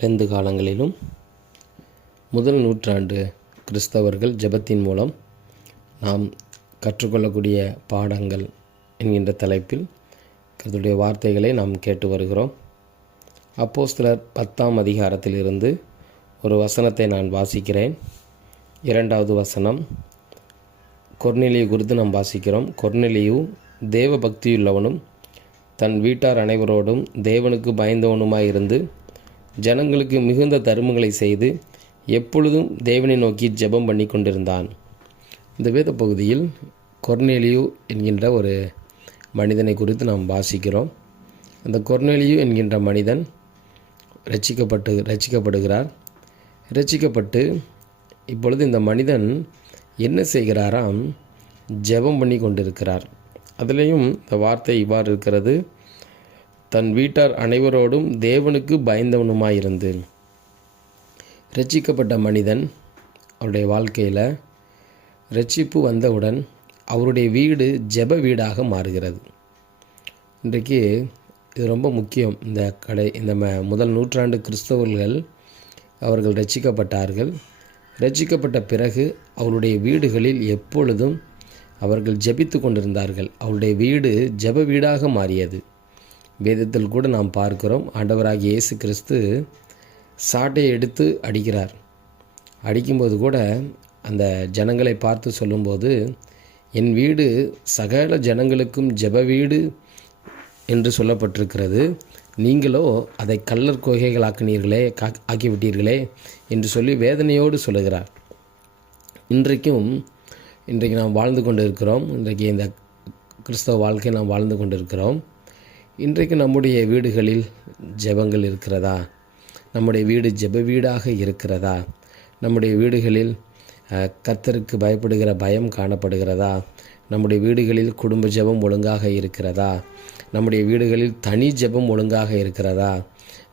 Lent காலங்களிலும் முதல் நூற்றாண்டு கிறிஸ்தவர்கள் ஜெபத்தின் மூலம் நாம் கற்றுக்கொள்ளக்கூடிய பாடங்கள் என்கின்ற தலைப்பில் கர்த்தருடைய வார்த்தைகளை நாம் கேட்டு வருகிறோம். அப்போஸ்தலர் 10ஆம் அதிகாரத்திலிருந்து ஒரு வசனத்தை நான் வாசிக்கிறேன். 2வது வசனம். கொர்நேலியு குறித்து நாம் வாசிக்கிறோம். கொர்நேலியு தேவ பக்தியுள்ளவனும் தன் வீட்டார் அனைவரோடும் தேவனுக்கு பயந்தவனுமாயிருந்து ஜனங்களுக்கு மிகுந்த தருமங்களை செய்து எப்பொழுதும் தேவனை நோக்கி ஜெபம் பண்ணி கொண்டிருந்தான். இந்த வேத பகுதியில் கொர்நேலியு என்கின்ற ஒரு மனிதனை குறித்து நாம் வாசிக்கிறோம். அந்த கொர்நேலியு என்கின்ற மனிதன் ரட்சிக்கப்படுகிறார். ரட்சிக்கப்பட்டு இப்பொழுது இந்த மனிதன் என்ன செய்கிறாராம்? ஜெபம் பண்ணி கொண்டிருக்கிறார். அதுலேயும் இந்த வார்த்தை இவ்வாறு இருக்கிறது, தன் வீட்டார் அனைவரோடும் தேவனுக்கு பயந்தவனுமாயிருந்து. ரட்சிக்கப்பட்ட மனிதன் அவருடைய வாழ்க்கையில் ரட்சிப்பு வந்தவுடன் அவருடைய வீடு ஜெப வீடாக மாறுகிறது. இன்றைக்கு இது ரொம்ப முக்கியம். இந்த முதல் நூற்றாண்டு கிறிஸ்தவர்கள் அவர்கள் ரட்சிக்கப்பட்டார்கள். ரட்சிக்கப்பட்ட பிறகு அவருடைய வீடுகளில் எப்பொழுதும் அவர்கள் ஜெபித்து கொண்டிருந்தார்கள். அவருடைய வீடு ஜெப வீடாக மாறியது. வேதத்தில் கூட நாம் பார்க்கிறோம், ஆண்டவராகிய இயேசு கிறிஸ்து சாட்டையை எடுத்து அடிக்கிறார். அடிக்கும்போது கூட அந்த ஜனங்களை பார்த்து சொல்லும்போது, என் வீடு சகல ஜனங்களுக்கும் ஜெப வீடு என்று சொல்லப்பட்டிருக்கிறது, நீங்களோ அதை கள்ளர் கொகைகள் ஆக்கிவிட்டீர்களே என்று சொல்லி வேதனையோடு சொல்லுகிறார். இன்றைக்கு நாம் வாழ்ந்து கொண்டு இருக்கிறோம். இன்றைக்கு இந்த கிறிஸ்தவ வாழ்க்கை நாம் வாழ்ந்து கொண்டு இருக்கிறோம். இன்றைக்கு நம்முடைய வீடுகளில் ஜெபங்கள் இருக்கிறதா? நம்முடைய வீடு ஜெப வீடாக இருக்கிறதா? நம்முடைய வீடுகளில் கர்த்தருக்கு பயப்படுகிற பயம் காணப்படுகிறதா? நம்முடைய வீடுகளில் குடும்ப ஜெபம் ஒழுங்காக இருக்கிறதா? நம்முடைய வீடுகளில் தனி ஜெபம் ஒழுங்காக இருக்கிறதா?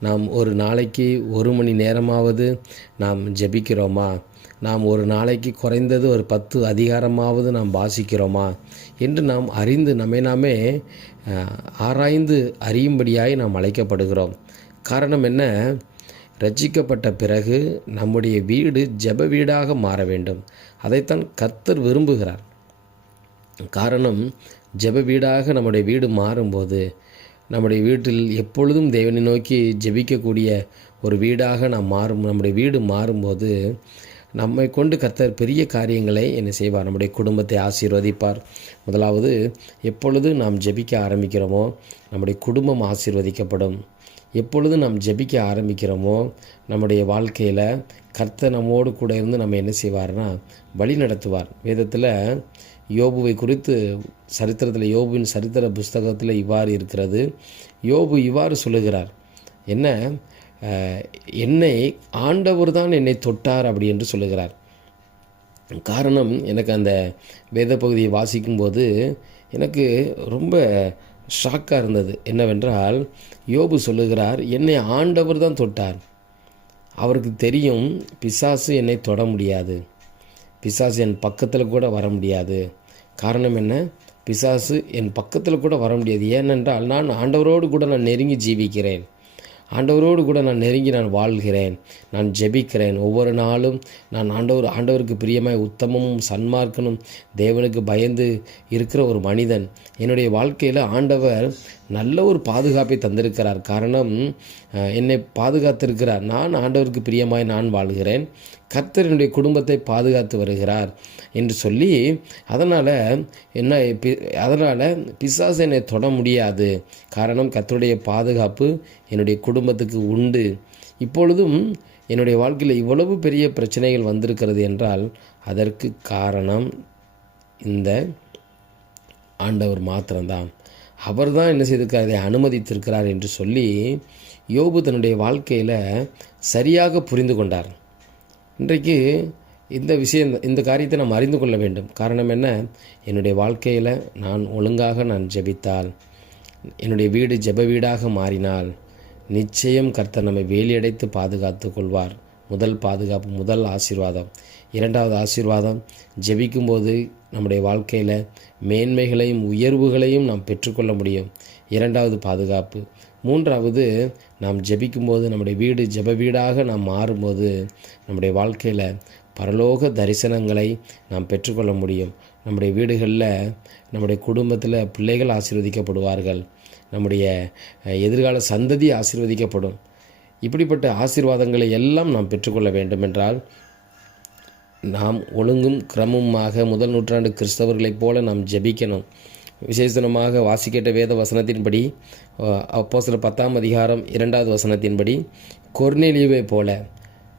நாம் ஒரு நாளைக்கு 1 மணி நேரமாவது நாம் ஜெபிக்கிறோமா? நாம் ஒரு நாளைக்கு குறைந்தது ஒரு 10 அதிகாரமாவது நாம் வாசிக்கிறோமா என்று நாம் அறிந்து நாமே ஆராய்ந்து அறியும்படியாய் நாம் அழைக்கப்படுகிறோம். காரணம் என்ன? ரட்சிக்கப்பட்ட பிறகு நம்முடைய வீடு ஜெப வீடாக மாற வேண்டும். அதைத்தான் கர்த்தர் விரும்புகிறார். காரணம், ஜெப வீடாக நம்முடைய வீடு மாறும்போது நம்முடைய வீட்டில் எப்பொழுதும் தேவனை நோக்கி ஜெபிக்கக்கூடிய ஒரு வீடாக நம்முடைய வீடு மாறும்போது நம்மை கொண்டு கர்த்தர் பெரிய காரியங்களை என்ன செய்வார்? நம்முடைய குடும்பத்தை ஆசீர்வதிப்பார். முதலாவது, எப்பொழுது நாம் ஜெபிக்க ஆரம்பிக்கிறோமோ நம்முடைய குடும்பம் ஆசீர்வதிக்கப்படும். எப்பொழுது நாம் ஜெபிக்க ஆரம்பிக்கிறோமோ நம்முடைய வாழ்க்கையில் கர்த்தர் நம்மோடு கூட இருந்து நம்ம என்ன செய்வார்னா வழி நடத்துவார். வேதத்தில் யோபுவை குறித்து சரித்திரத்தில், யோபுவின் சரித்திர புஸ்தகத்தில் இவ்வாறு இருக்கிறது. யோபு இவ்வாறு சொல்லுகிறார், என்னை ஆண்டவர் தான் என்னை தொட்டார் அப்படி என்று சொல்லுகிறார். காரணம், எனக்கு அந்த வேத பகுதியை வாசிக்கும்போது எனக்கு ரொம்ப ஷாக்காக இருந்தது. என்னவென்றால், யோபு சொல்லுகிறார், என்னை ஆண்டவர் தான் தொட்டார். அவருக்கு தெரியும் பிசாசு என்னை தொட முடியாது, பிசாசு என் பக்கத்தில் கூட வர முடியாது. காரணம் என்ன? பிசாசு என் பக்கத்தில் கூட வர முடியாது. ஏனென்றால் நான் ஆண்டவரோடு கூட நான் நெருங்கி ஜீவிக்கிறேன், ஆண்டவரோடு கூட நான் நெருங்கி நான் வாழ்கிறேன், நான் ஜெபிக்கிறேன். ஒவ்வொரு நாளும் நான் ஆண்டவருக்கு பிரியமாய் உத்தமமும் சன்மார்க்கனும் தேவனுக்கு பயந்து இருக்கிற ஒரு மனிதன். என்னுடைய வாழ்க்கையில் ஆண்டவர் நல்ல ஒரு பாதுகாப்பை தந்திருக்கிறார். காரணம், என்னை பாதுகாத்திருக்கிறார். நான் ஆண்டவருக்கு பிரியமாய் நான் வாழ்கிறேன், கர்த்தர் என்னுடைய குடும்பத்தை பாதுகாத்து வருகிறார் என்று சொல்லி அதனால் பிசாசு என்னை தொட முடியாது. காரணம், கர்த்தருடைய பாதுகாப்பு என்னுடைய குடும்பத்துக்கு உண்டு. இப்பொழுதும் என்னுடைய வாழ்க்கையில் இவ்வளவு பெரிய பிரச்சனைகள் வந்திருக்கிறது என்றால் அதற்கு காரணம் இந்த ஆண்டவர் மாத்திரம்தான். அவர் தான் என்ன செய்திருக்கிறார்? அதை அனுமதித்திருக்கிறார் என்று சொல்லி யோபு தன்னுடைய வாழ்க்கையில் சரியாக புரிந்து கொண்டார். இன்றைக்கு இந்த காரியத்தை நாம் அறிந்து கொள்ள வேண்டும். காரணம் என்ன? என்னுடைய வாழ்க்கையில் நான் ஒழுங்காக ஜெபித்தால், என்னுடைய வீடு ஜெப வீடாக மாறினால் நிச்சயம் கர்த்தர் நம்மை வேலியடைத்து பாதுகாத்து கொள்வார். முதல் பாதுகாப்பு, முதல் ஆசீர்வாதம். 2வது ஆசீர்வாதம், ஜெபிக்கும்போது நம்முடைய வாழ்க்கையில் மேன்மைகளையும் உயர்வுகளையும் நாம் பெற்றுக்கொள்ள முடியும். 2வது பாதுகாப்பு. மூன்றாவது, நாம் ஜெபிக்கும்போது நம்முடைய வீடு ஜெப வீடாக நாம் மாறும்போது நம்முடைய வாழ்க்கையில் பரலோக தரிசனங்களை நாம் பெற்றுக்கொள்ள முடியும். நம்முடைய வீடுகளில் நம்முடைய குடும்பத்தில் பிள்ளைகள் ஆசீர்வதிக்கப்படுவார்கள். நம்முடைய எதிர்கால சந்ததி ஆசீர்வதிக்கப்படும். இப்படிப்பட்ட ஆசீர்வாதங்களை எல்லாம் நாம் பெற்றுக்கொள்ள வேண்டுமென்றால் நாம் ஒழுங்கும் கிரமமாக முதல் நூற்றாண்டு கிறிஸ்தவர்களைப் போல நாம் ஜெபிக்கணும். விசேஷமாக வாசிக்கேட்ட வேத வசனத்தின்படி அப்போஸ்தலர் 10ஆம் அதிகாரம் 2வது வசனத்தின்படி கொர்நேலியுவை போல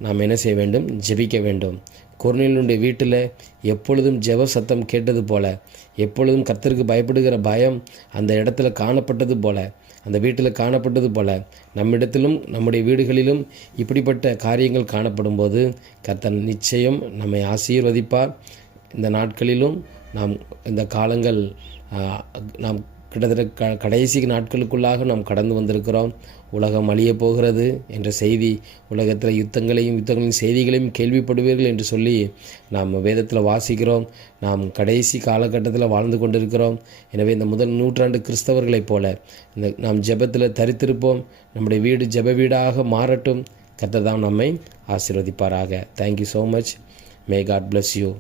நாம் என்ன செய்ய வேண்டும்? ஜெபிக்க வேண்டும். கொர்நேலியுடைய வீட்டில் எப்பொழுதும் ஜெப சத்தம் கேட்டது போல, எப்பொழுதும் கர்த்தருக்கு பயப்படுகிற பயம் அந்த இடத்துல காணப்பட்டது போல, அந்த வீட்டில் காணப்பட்டது போல நம்மிடத்திலும் நம்முடைய வீடுகளிலும் இப்படிப்பட்ட காரியங்கள் காணப்படும் போது கர்த்தர் நிச்சயம் நம்மை ஆசீர்வதிப்பார். இந்த நாட்களிலும் இந்த காலங்கள் நாம் கிட்டத்தட்ட கடைசி நாட்களுக்குள்ளாக நாம் கடந்து வந்திருக்கிறோம். உலகம் அழியப் போகிறது என்ற செய்தி, உலகத்தில் யுத்தங்களின் செய்திகளையும் கேள்விப்படுவீர்கள் என்று சொல்லி நாம் வேதத்தில் வாசிக்கிறோம். நாம் கடைசி காலகட்டத்தில் வாழ்ந்து கொண்டிருக்கிறோம். எனவே இந்த முதல் நூற்றாண்டு கிறிஸ்தவர்களைப் போல நாம் ஜெபத்தில் தரித்திருப்போம். நம்முடைய வீடு ஜெப வீடாக மாறட்டும். கர்த்தர் தான் நம்மை ஆசீர்வதிப்பாராக. Thank you so much. May God bless you.